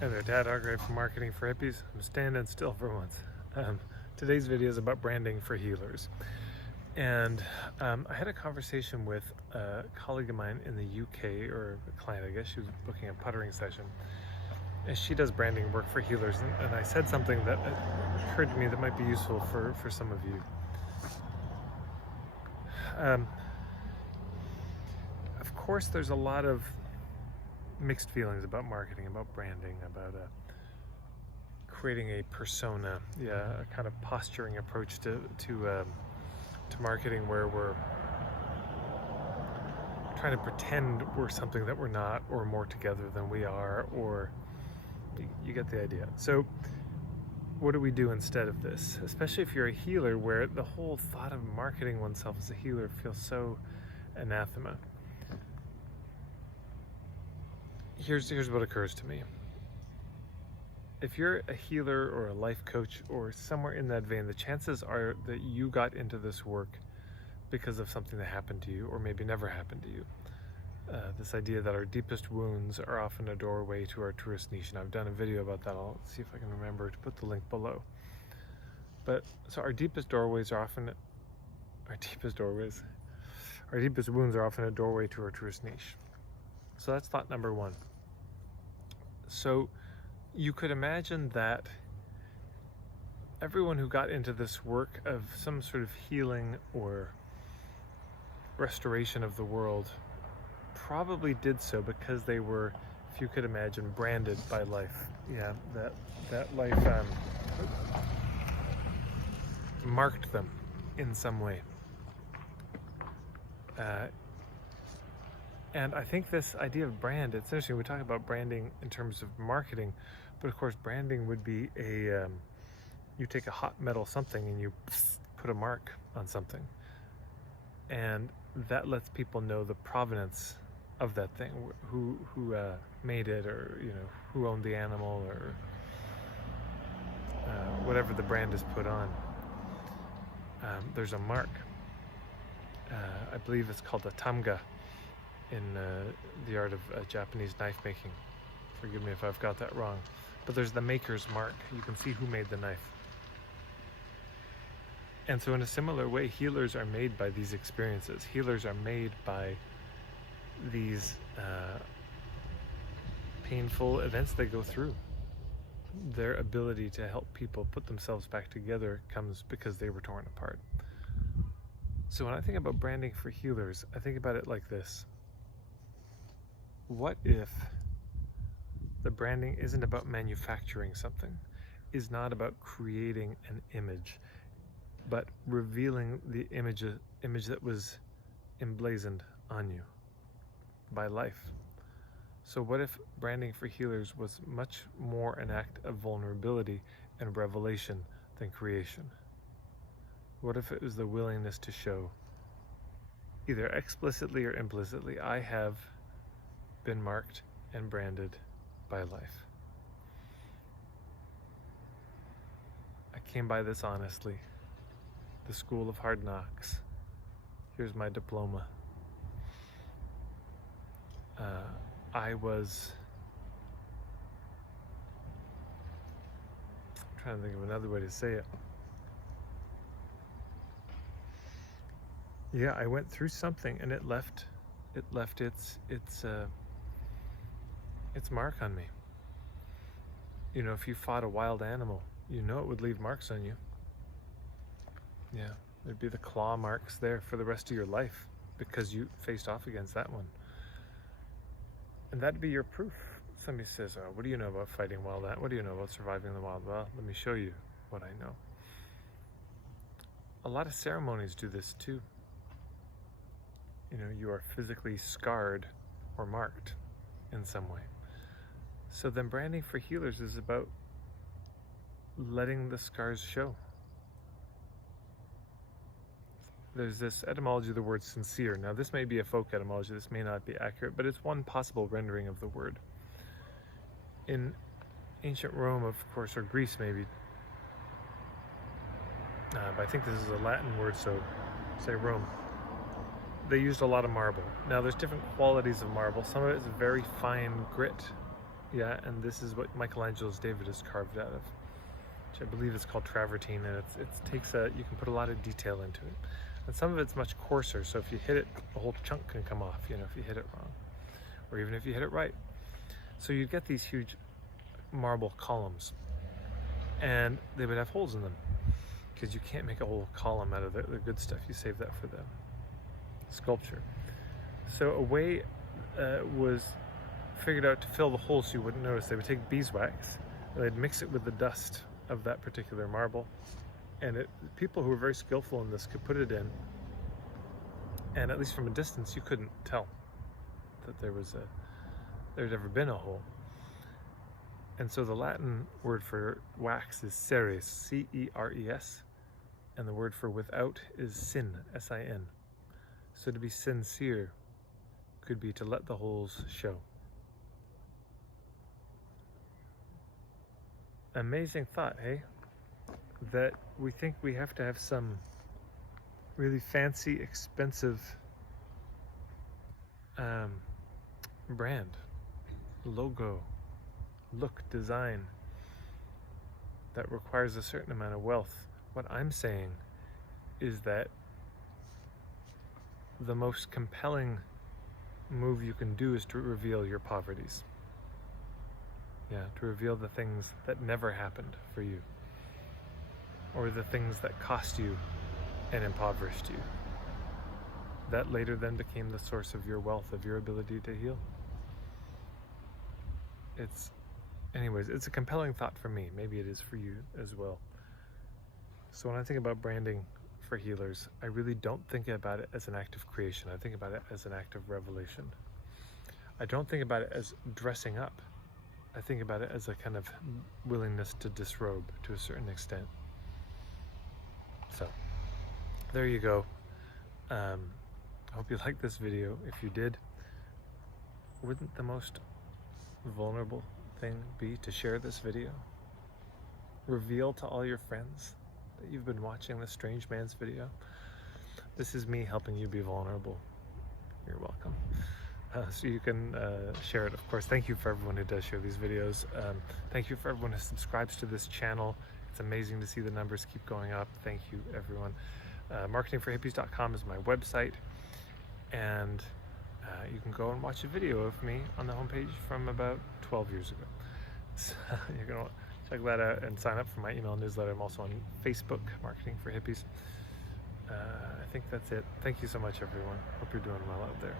Hi there, Dad Hargrave from Marketing for Hippies. I'm standing still for once. Today's video is about branding for healers. And I had a conversation with a colleague of mine in the UK, or a client, I guess. She was booking a puttering session. And she does branding work for healers. And I said something that occurred to me that might be useful for some of you. Of course, there's a lot of mixed feelings about marketing, about branding, about creating a persona, a kind of posturing approach to marketing, where we're trying to pretend we're something that we're not, or more together than we are, or you get the idea. So what do we do instead of this? Especially if you're a healer, where the whole thought of marketing oneself as a healer feels so anathema. Here's what occurs to me. If you're a healer or a life coach or somewhere in that vein, the chances are that you got into this work because of something that happened to you, or maybe never happened to you. This idea that our deepest wounds are often a doorway to our truest niche. And I've done a video about that. I'll see if I can remember to put the link below. But so our deepest wounds are often a doorway to our truest niche. So that's thought number one. So you could imagine that everyone who got into this work of some sort of healing or restoration of the world probably did so because they were, if you could imagine, branded by life. Yeah, that life marked them in some way. And I think this idea of brand, it's interesting. We talk about branding in terms of marketing, but of course branding would be you take a hot metal something and you put a mark on something. And that lets people know the provenance of that thing, who made it, or who owned the animal, or whatever the brand is put on. There's a mark. I believe it's called a tamga in the art of Japanese knife making. Forgive me if I've got that wrong. But there's the maker's mark. You can see who made the knife. And so in a similar way, healers are made by these experiences. Healers are made by these painful events they go through. Their ability to help people put themselves back together comes because they were torn apart. So when I think about branding for healers, I think about it like this. What if the branding isn't about manufacturing something, is not about creating an image, but revealing the image that was emblazoned on you by life? So what if branding for healers was much more an act of vulnerability and revelation than creation? What if it was the willingness to show, either explicitly or implicitly, I have been marked and branded by life. I came by this honestly. The School of Hard Knocks. Here's my diploma. I'm trying to think of another way to say it. Yeah, I went through something and it left its mark on me. If you fought a wild animal, it would leave marks on you. Yeah, there'd be the claw marks there for the rest of your life because you faced off against that one. And that'd be your proof. Somebody says, "Oh, what do you know about fighting wild animals? What do you know about surviving the wild?" Well, let me show you what I know. A lot of ceremonies do this too. You are physically scarred or marked in some way. So then branding for healers is about letting the scars show. There's this etymology of the word sincere. Now this may be a folk etymology, this may not be accurate, but it's one possible rendering of the word. In ancient Rome, of course, or Greece maybe, but I think this is a Latin word, so say Rome. They used a lot of marble. Now there's different qualities of marble. Some of it is very fine grit, Yeah, and this is what Michelangelo's David is carved out of, which I believe is called travertine, and you can put a lot of detail into it. And some of it's much coarser, so if you hit it, a whole chunk can come off, you know, if you hit it wrong, or even if you hit it right. So you'd get these huge marble columns, and they would have holes in them, because you can't make a whole column out of the good stuff. You save that for the sculpture. So a way was figured out to fill the holes so you wouldn't notice. They would take beeswax and they'd mix it with the dust of that particular marble, and people who were very skillful in this could put it in, and at least from a distance you couldn't tell that there'd ever been a hole. And so the Latin word for wax is ceres, C-E-R-E-S, and the word for without is sin, S-I-N. So to be sincere could be to let the holes show. Amazing thought, hey? That we think we have to have some really fancy, expensive brand, logo, look, design that requires a certain amount of wealth. What I'm saying is that the most compelling move you can do is to reveal your poverties. Yeah, to reveal the things that never happened for you, or the things that cost you and impoverished you, that later then became the source of your wealth, of your ability to heal. Anyways, it's a compelling thought for me. Maybe it is for you as well. So when I think about branding for healers, I really don't think about it as an act of creation. I think about it as an act of revelation. I don't think about it as dressing up. I think about it as a kind of willingness to disrobe to a certain extent. So there you go. I hope you liked this video. If you did, wouldn't the most vulnerable thing be to share this video? Reveal to all your friends that you've been watching this strange man's video. This is me helping you be vulnerable. You're welcome. So you can share it, of course. Thank you for everyone who does share these videos. Thank you for everyone who subscribes to this channel. It's amazing to see the numbers keep going up. Thank you, everyone. Marketingforhippies.com is my website, and you can go and watch a video of me on the homepage from about 12 years ago. So you're gonna check that out and sign up for my email newsletter. I'm also on Facebook, Marketing for Hippies. I think that's it. Thank you so much, everyone. Hope you're doing well out there.